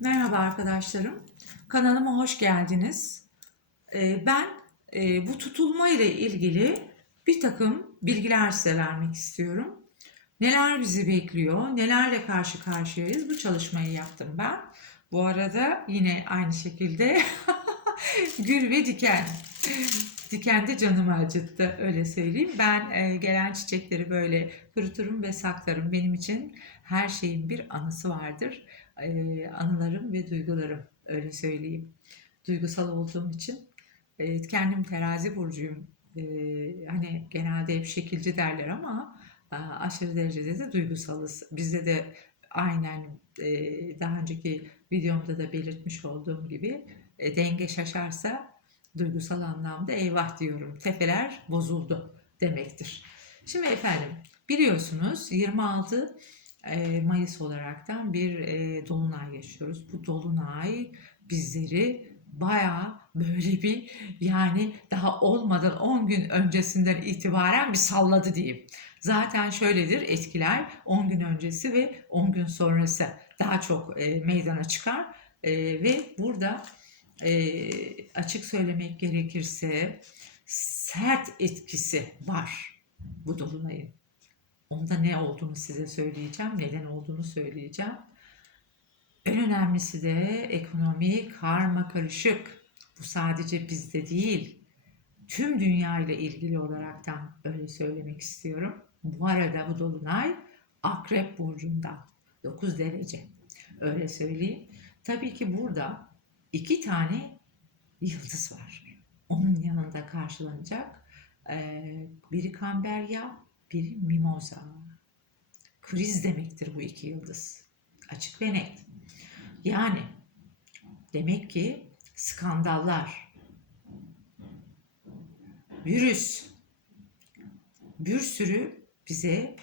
Merhaba arkadaşlarım. Kanalıma hoş geldiniz. Ee, Ben e, bu tutulma ile ilgili bir takım bilgiler size vermek istiyorum. Neler bizi bekliyor, nelerle karşı karşıyayız bu çalışmayı yaptım ben. Bu arada yine aynı şekilde gül ve diken. Diken de canımı acıttı öyle söyleyeyim. Ben e, gelen çiçekleri böyle kuruturum ve saklarım. Benim için her şeyin bir anısı vardır anılarım ve duygularım öyle söyleyeyim. Duygusal olduğum için kendim terazi burcuyum. Hani genelde hep şekilci derler ama aşırı derecede de duygusalız. Bizde de aynen daha önceki videomda da belirtmiş olduğum gibi e, denge şaşarsa duygusal anlamda eyvah diyorum. Tepeler bozuldu demektir. Şimdi efendim biliyorsunuz 26 e, Mayıs olaraktan bir dolunay yaşıyoruz. Bu dolunay bizleri bayağı böyle bir yani daha olmadan 10 gün öncesinden itibaren bir salladı diyeyim. Zaten şöyledir etkiler 10 gün öncesi ve 10 gün sonrası daha çok meydana çıkar ve burada açık söylemek gerekirse sert etkisi var bu dolunayın. Onda ne olduğunu size söyleyeceğim, neden olduğunu söyleyeceğim. En önemlisi de ekonomi karma karışık. Bu sadece bizde değil, tüm dünya ile ilgili olaraktan öyle söylemek istiyorum. Bu arada bu dolunay Akrep burcunda 9 derece. Öyle söyleyeyim. Tabii ki burada iki tane yıldız var. Onun yanında karşılanacak. Biri Kamberya, biri mimoza. Kriz demektir bu iki yıldız. Açık ve net. Yani demek ki skandallar, virüs, bir sürü bize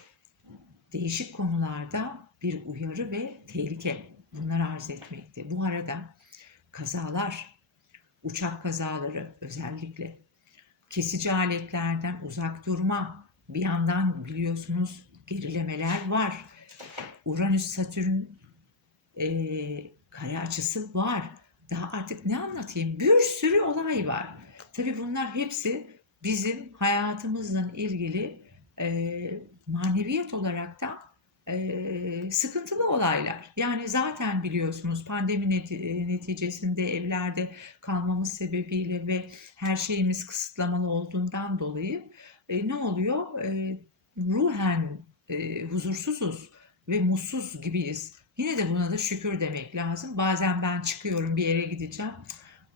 değişik konularda bir uyarı ve tehlike bunları arz etmekte. Bu arada kazalar, uçak kazaları özellikle kesici aletlerden uzak durma, bir yandan biliyorsunuz gerilemeler var. Uranüs Satürn e, kare açısı var. Daha artık ne anlatayım? Bir sürü olay var. Tabii bunlar hepsi bizim hayatımızla ilgili e, maneviyat olarak da e, sıkıntılı olaylar. Yani zaten biliyorsunuz pandemi neti- neticesinde evlerde kalmamız sebebiyle ve her şeyimiz kısıtlamalı olduğundan dolayı e, ne oluyor? E, ruhen e, huzursuzuz ve mutsuz gibiyiz. Yine de buna da şükür demek lazım. Bazen ben çıkıyorum bir yere gideceğim.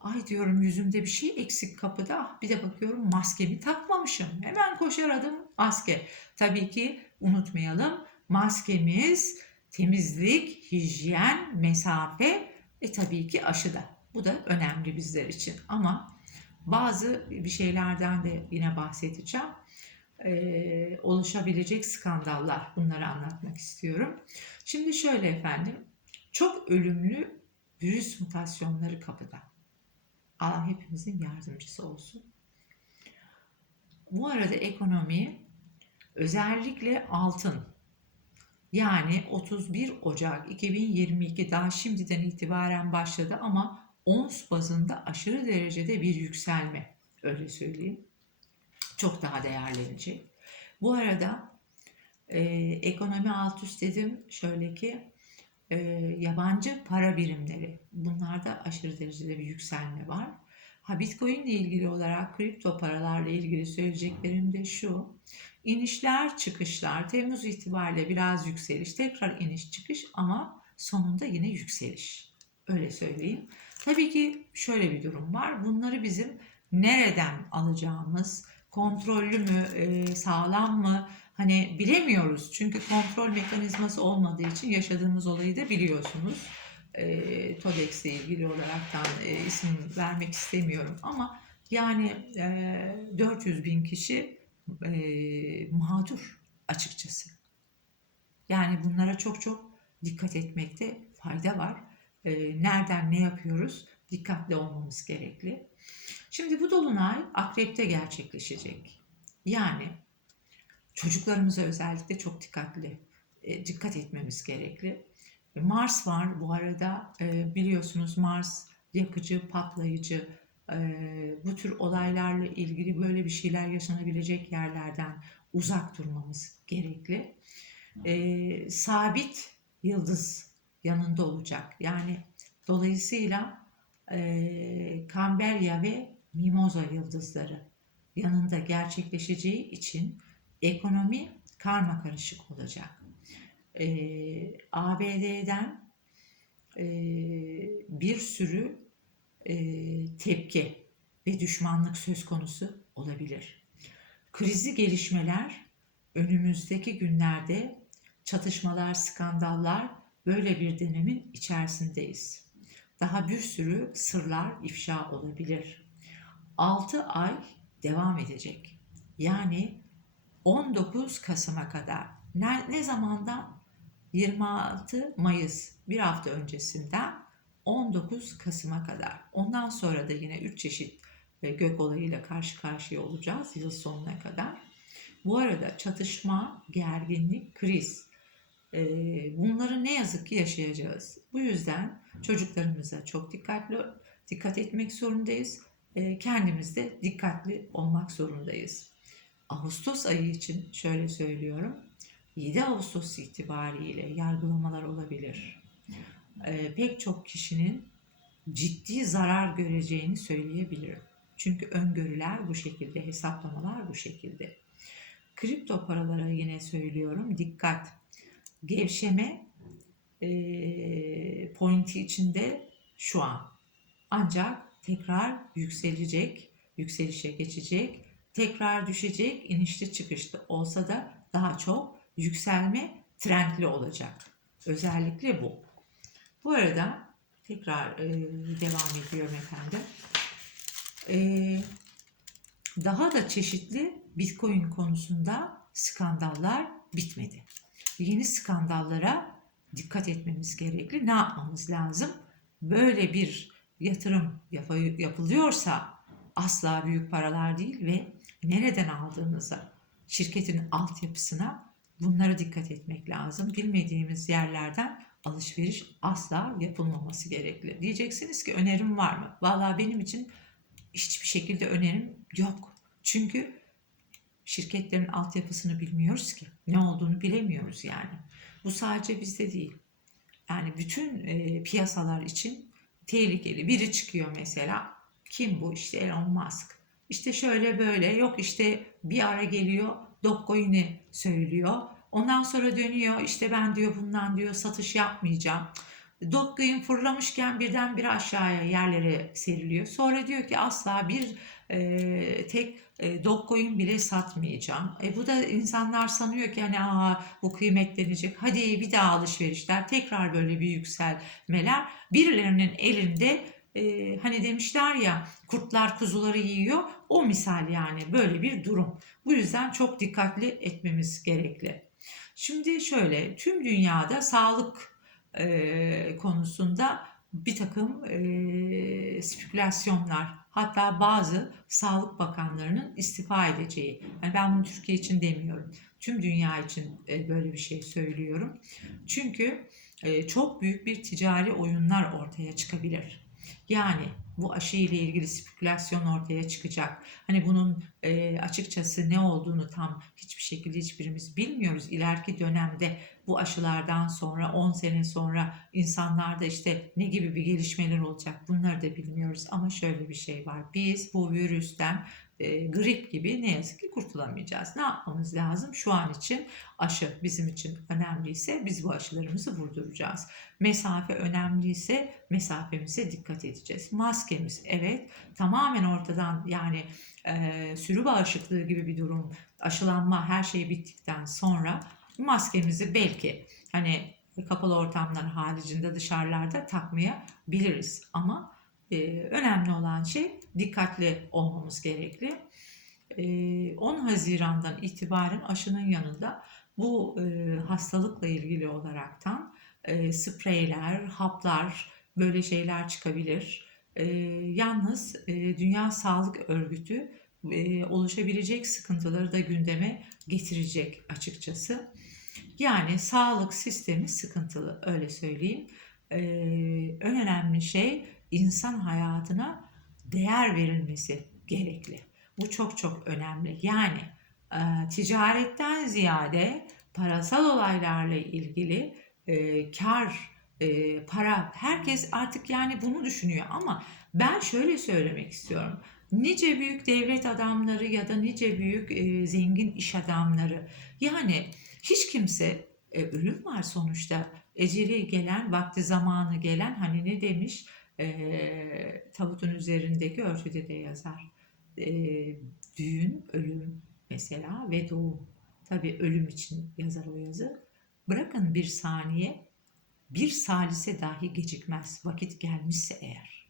Ay diyorum yüzümde bir şey eksik kapıda. Ah, bir de bakıyorum maskemi takmamışım. Hemen koşar adım maske. Tabii ki unutmayalım maskemiz temizlik, hijyen, mesafe e tabii ki aşıda. Bu da önemli bizler için. Ama bazı bir şeylerden de yine bahsedeceğim. Ee, oluşabilecek skandallar bunları anlatmak istiyorum. Şimdi şöyle efendim çok ölümlü virüs mutasyonları kapıda. Allah hepimizin yardımcısı olsun. Bu arada ekonomi özellikle altın yani 31 Ocak 2022 daha şimdiden itibaren başladı ama ons bazında aşırı derecede bir yükselme öyle söyleyeyim. Çok daha değerlenecek. Bu arada e, ekonomi alt üst dedim şöyle ki e, yabancı para birimleri bunlarda aşırı derecede bir yükselme var. Ha Bitcoin ile ilgili olarak kripto paralarla ilgili söyleyeceklerim de şu. İnişler çıkışlar Temmuz itibariyle biraz yükseliş tekrar iniş çıkış ama sonunda yine yükseliş. Öyle söyleyeyim. Tabii ki şöyle bir durum var. Bunları bizim nereden alacağımız, kontrollü mü, e, sağlam mı hani bilemiyoruz. Çünkü kontrol mekanizması olmadığı için yaşadığımız olayı da biliyorsunuz. E, TODEX ile ilgili olaraktan e, isim vermek istemiyorum ama yani e, 400 bin kişi e, mağdur açıkçası. Yani bunlara çok çok dikkat etmekte fayda var. E, nereden ne yapıyoruz? Dikkatli olmamız gerekli. Şimdi bu dolunay akrepte gerçekleşecek. Yani çocuklarımıza özellikle çok dikkatli e, dikkat etmemiz gerekli. Mars var bu arada e, biliyorsunuz Mars yakıcı, patlayıcı e, bu tür olaylarla ilgili böyle bir şeyler yaşanabilecek yerlerden uzak durmamız gerekli. E, sabit yıldız yanında olacak. Yani dolayısıyla e, Kamberya ve Mimoza yıldızları yanında gerçekleşeceği için ekonomi karma karışık olacak. E, ABD'den e, bir sürü e, tepki ve düşmanlık söz konusu olabilir. Krizi gelişmeler önümüzdeki günlerde çatışmalar, skandallar böyle bir dönemin içerisindeyiz. Daha bir sürü sırlar ifşa olabilir. 6 ay devam edecek. Yani 19 Kasım'a kadar. Ne, ne zamandan? 26 Mayıs bir hafta öncesinden 19 Kasım'a kadar. Ondan sonra da yine 3 çeşit e, gök olayıyla karşı karşıya olacağız yıl sonuna kadar. Bu arada çatışma, gerginlik, kriz e, bunları ne yazık ki yaşayacağız. Bu yüzden çocuklarımıza çok dikkatli dikkat etmek zorundayız. E, kendimiz de dikkatli olmak zorundayız. Ağustos ayı için şöyle söylüyorum. 7 Ağustos itibariyle yargılamalar olabilir. E, pek çok kişinin ciddi zarar göreceğini söyleyebilirim. Çünkü öngörüler bu şekilde, hesaplamalar bu şekilde. Kripto paralara yine söylüyorum dikkat. Gevşeme e, pointi içinde şu an. Ancak tekrar yükselecek, yükselişe geçecek, tekrar düşecek, inişli çıkışlı olsa da daha çok yükselme trendli olacak. Özellikle bu. Bu arada tekrar e, devam ediyorum efendim. E, daha da çeşitli Bitcoin konusunda skandallar bitmedi. Yeni skandallara dikkat etmemiz gerekli. Ne yapmamız lazım? Böyle bir yatırım yap- yapılıyorsa asla büyük paralar değil ve nereden aldığınıza, şirketin altyapısına bunlara dikkat etmek lazım. Bilmediğimiz yerlerden alışveriş asla yapılmaması gerekli. Diyeceksiniz ki önerim var mı? Vallahi benim için hiçbir şekilde önerim yok. Çünkü şirketlerin altyapısını bilmiyoruz ki. Ne olduğunu bilemiyoruz yani. Bu sadece bizde değil. Yani bütün e, piyasalar için tehlikeli. Biri çıkıyor mesela. Kim bu? İşte Elon Musk. İşte şöyle böyle. Yok işte bir ara geliyor. Dogecoin'i söylüyor. Ondan sonra dönüyor. İşte ben diyor bundan diyor satış yapmayacağım. Dogecoin fırlamışken birden bir aşağıya yerlere seriliyor. Sonra diyor ki asla bir e, tek e, Dogecoin bile satmayacağım. E, bu da insanlar sanıyor ki hani Aa, bu kıymetlenecek. Hadi bir daha alışverişler. Tekrar böyle bir yükselmeler. Birilerinin elinde e, hani demişler ya kurtlar kuzuları yiyor. O misal yani böyle bir durum. Bu yüzden çok dikkatli etmemiz gerekli. Şimdi şöyle tüm dünyada sağlık e, konusunda bir takım e, spekülasyonlar hatta bazı sağlık bakanlarının istifa edeceği. Yani ben bunu Türkiye için demiyorum. Tüm dünya için e, böyle bir şey söylüyorum. Çünkü e, çok büyük bir ticari oyunlar ortaya çıkabilir. Yani bu aşı ile ilgili spekülasyon ortaya çıkacak. Hani bunun e, açıkçası ne olduğunu tam hiçbir şekilde hiçbirimiz bilmiyoruz. İleriki dönemde bu aşılardan sonra 10 sene sonra insanlarda işte ne gibi bir gelişmeler olacak bunları da bilmiyoruz. Ama şöyle bir şey var. Biz bu virüsten e, grip gibi ne yazık ki kurtulamayacağız. Ne yapmamız lazım? Şu an için aşı bizim için önemliyse biz bu aşılarımızı vurduracağız. Mesafe önemliyse mesafemize dikkat edeceğiz. Maskemiz evet tamamen ortadan yani e, sürü bağışıklığı gibi bir durum aşılanma her şey bittikten sonra maskemizi belki hani kapalı ortamlar haricinde dışarılarda takmaya biliriz ama e, önemli olan şey dikkatli olmamız gerekli. E, 10 Haziran'dan itibaren aşının yanında bu e, hastalıkla ilgili olaraktan e, spreyler, haplar böyle şeyler çıkabilir. E, yalnız e, Dünya Sağlık Örgütü e, oluşabilecek sıkıntıları da gündeme getirecek açıkçası. Yani sağlık sistemi sıkıntılı öyle söyleyeyim. Ee, en önemli şey insan hayatına değer verilmesi gerekli. Bu çok çok önemli. Yani e, ticaretten ziyade parasal olaylarla ilgili e, kar, e, para herkes artık yani bunu düşünüyor ama ben şöyle söylemek istiyorum. Nice büyük devlet adamları ya da nice büyük e, zengin iş adamları yani hiç kimse e, ölüm var sonuçta eceli gelen vakti zamanı gelen hani ne demiş e, tabutun üzerindeki örtüde de yazar e, düğün ölüm mesela ve doğum tabi ölüm için yazar o yazı bırakın bir saniye bir salise dahi gecikmez vakit gelmişse eğer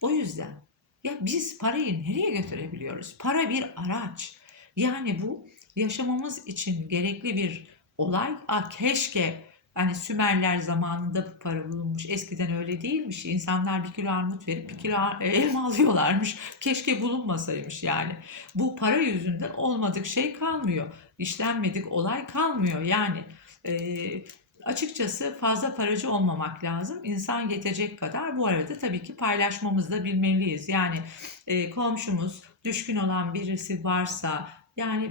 o yüzden ya biz parayı nereye götürebiliyoruz? Para bir araç. Yani bu yaşamamız için gerekli bir olay. Ah keşke hani Sümerler zamanında bu para bulunmuş. Eskiden öyle değilmiş. İnsanlar bir kilo armut verip bir kilo elma alıyorlarmış. Keşke bulunmasaymış yani. Bu para yüzünden olmadık şey kalmıyor. İşlenmedik olay kalmıyor. Yani e, açıkçası fazla paracı olmamak lazım. İnsan yetecek kadar. Bu arada tabii ki paylaşmamızı da bilmeliyiz. Yani e, komşumuz, düşkün olan birisi varsa yani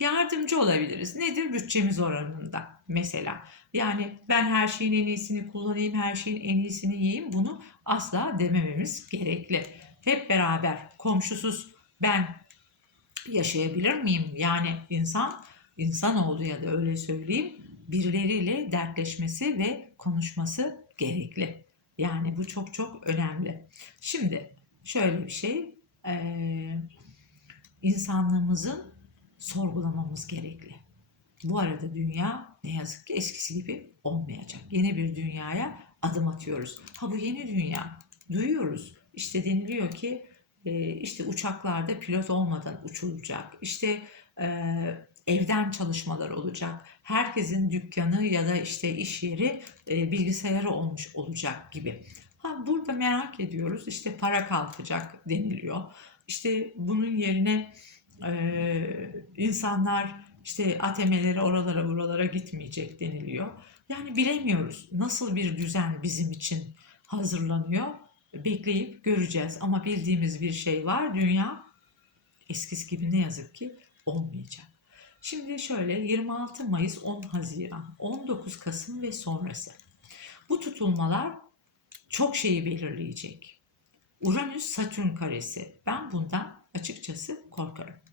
yardımcı olabiliriz. Nedir? Bütçemiz oranında mesela. Yani ben her şeyin en iyisini kullanayım, her şeyin en iyisini yiyeyim. Bunu asla demememiz gerekli. Hep beraber komşusuz ben yaşayabilir miyim? Yani insan, insan oldu ya da öyle söyleyeyim birileriyle dertleşmesi ve konuşması gerekli. Yani bu çok çok önemli. Şimdi şöyle bir şey, e, insanlığımızın sorgulamamız gerekli. Bu arada dünya ne yazık ki eskisi gibi olmayacak. Yeni bir dünyaya adım atıyoruz. Ha bu yeni dünya duyuyoruz. İşte deniliyor ki e, işte uçaklarda pilot olmadan uçulacak. İşte e, evden çalışmalar olacak. Herkesin dükkanı ya da işte iş yeri e, bilgisayarı olmuş olacak gibi. Ha burada merak ediyoruz. İşte para kalkacak deniliyor. İşte bunun yerine insanlar işte ATM'lere oralara buralara gitmeyecek deniliyor. Yani bilemiyoruz nasıl bir düzen bizim için hazırlanıyor. Bekleyip göreceğiz ama bildiğimiz bir şey var. Dünya eskisi gibi ne yazık ki olmayacak. Şimdi şöyle 26 Mayıs 10 Haziran 19 Kasım ve sonrası. Bu tutulmalar çok şeyi belirleyecek. Uranüs Satürn karesi. Ben bundan açıkçası korkarım.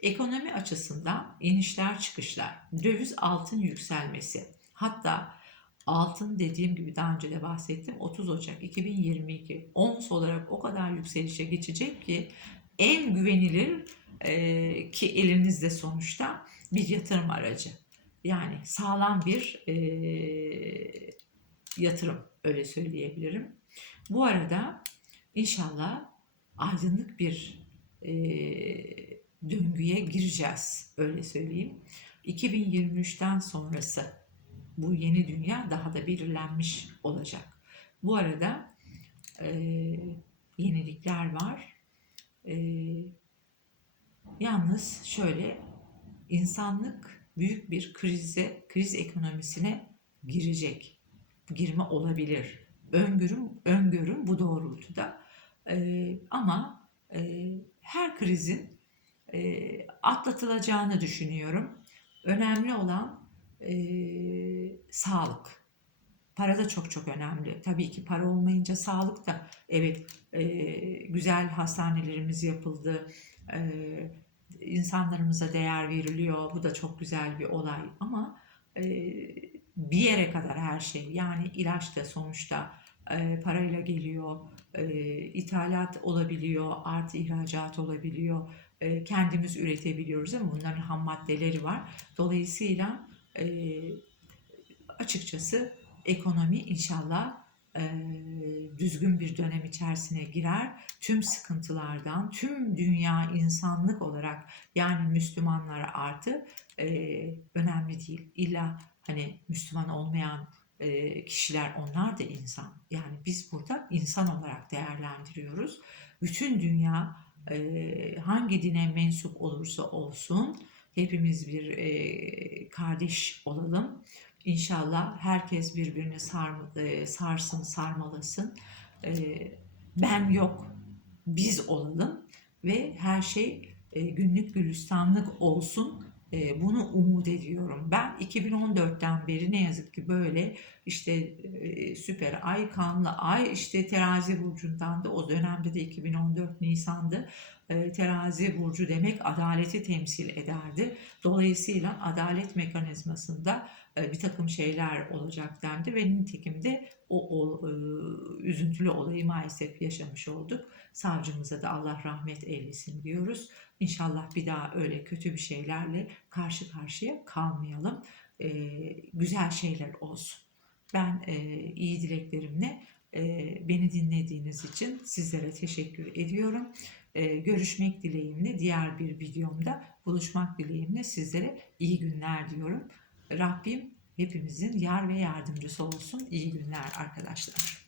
Ekonomi açısından inişler çıkışlar, döviz altın yükselmesi. Hatta altın dediğim gibi daha önce de bahsettim 30 Ocak 2022 ons olarak o kadar yükselişe geçecek ki en güvenilir e, ki elinizde sonuçta bir yatırım aracı. Yani sağlam bir e, yatırım öyle söyleyebilirim. Bu arada inşallah aydınlık bir e, döngüye gireceğiz öyle söyleyeyim. 2023'ten sonrası bu yeni dünya daha da belirlenmiş olacak. Bu arada e, yenilikler var. E, yalnız şöyle insanlık büyük bir krize, kriz ekonomisine girecek. Girme olabilir. Öngörüm, öngörüm bu doğrultuda. Ee, ama e, her krizin e, atlatılacağını düşünüyorum. Önemli olan e, sağlık. Para da çok çok önemli. Tabii ki para olmayınca sağlık da evet e, güzel hastanelerimiz yapıldı. E, insanlarımıza değer veriliyor. Bu da çok güzel bir olay ama e, bir yere kadar her şey. Yani ilaç da sonuçta e, parayla geliyor. E, ithalat olabiliyor, artı ihracat olabiliyor. E, kendimiz üretebiliyoruz ama bunların ham maddeleri var. Dolayısıyla e, açıkçası ekonomi inşallah düzgün bir dönem içerisine girer. Tüm sıkıntılardan, tüm dünya insanlık olarak yani Müslümanlara artı e, önemli değil. İlla hani Müslüman olmayan e, kişiler onlar da insan. Yani biz burada insan olarak değerlendiriyoruz. Bütün dünya e, hangi dine mensup olursa olsun Hepimiz bir kardeş olalım. İnşallah herkes birbirini sar, sarsın, sarmalasın. Ben yok, biz olalım ve her şey günlük gülistanlık olsun. E, bunu umut ediyorum. Ben 2014'ten beri ne yazık ki böyle işte e, süper ay, kanlı ay, işte terazi burcundan da o dönemde de 2014 Nisan'dı. E, terazi burcu demek adaleti temsil ederdi. Dolayısıyla adalet mekanizmasında bir takım şeyler olacak dendi ve nitekim de o, o e, üzüntülü olayı maalesef yaşamış olduk. Savcımıza da Allah rahmet eylesin diyoruz. İnşallah bir daha öyle kötü bir şeylerle karşı karşıya kalmayalım. E, güzel şeyler olsun. Ben e, iyi dileklerimle e, beni dinlediğiniz için sizlere teşekkür ediyorum. E, görüşmek dileğimle diğer bir videomda buluşmak dileğimle sizlere iyi günler diyorum. Rabbim hepimizin yar ve yardımcısı olsun. İyi günler arkadaşlar.